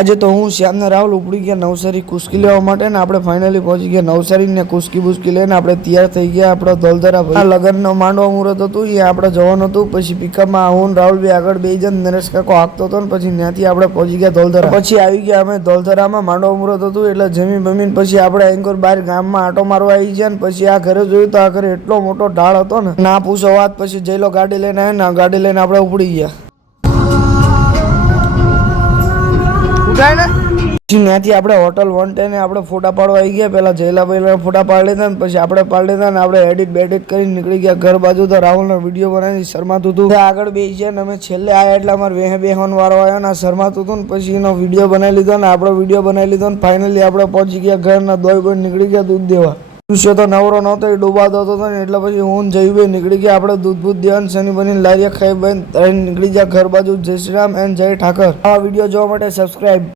આજે તો હું શ્યામને રાહુલ ઉપડી ગયા નવસારી કુસ્કી લેવા માટે ને આપણે ફાઇનલી પહોંચી ગયા નવસારી ને કુસ્કી બુસ્કી લઈને આપણે તૈયાર થઈ ગયા. આપણો દોલધરા ભાઈ લગ્નનો માંડવો મુહૂર્ત હતું એ આપણે જવાનું હતું. પછી પિકઅપમાં હું રાહુલ ભાઈ આગળ બે જણ નરેશ કાકો હાંકતો હતો ને પછી ત્યાંથી આપણે પહોંચી ગયા દોલધરા. પછી આવી ગયા અમે દોલધરામાં. માંડવો મુહૂર્ત હતું એટલે જમી બમીને પછી આપણે એન્કોર બહાર ગામમાં આટો મારવા આવી ગયા ને પછી આ ઘરે જોયું તો આ ઘરે એટલો મોટો ઢાળ હતો ને ના પૂછો વાત. પછી જઈલો ગાડી લઈને આવ્યો ને ગાડી લઈને આપણે ઉપડી ગયા. ત્યાંથી આપણે હોટલ 110 આપણે ફોટા પાડવા આવી ગયા. પેલા જયલાભાઈ ફોટા પાડી લીધા ને પછી આપણે પાડી લીધા ને આપણે એડિટ બેડિટ કરીને નીકળી ગયા ઘર બાજુ. તો રાહુલનો વિડીયો બનાવી શરમાતું હતું આગળ બેસી ગયા ને અમે છેલ્લે આવ્યા એટલે અમારે બેહવાનો વારો આવ્યો ને શરમાતું હતું ને પછી એનો વિડીયો બનાવી લીધો ને આપણો વિડીયો બનાવી લીધો ને ફાઇનલી આપણે પહોંચી ગયા ઘરના દોઈ બોઈ નીકળી ગયા દૂધ દેવા. ઋષિયો તો નવરો નહોતો એ ડૂબાતો હતો ને એટલે પછી હું જયભાઈ નીકળી ગયા આપણે દૂધ બૂધ દેવા શનિ બની લારીયા ખાઈ બંધ નીકળી ગયા ઘર બાજુ. જય શ્રી રામ એન્ડ જય ઠાકર. આ વિડીયો જોવા માટે સબસ્ક્રાઈબ.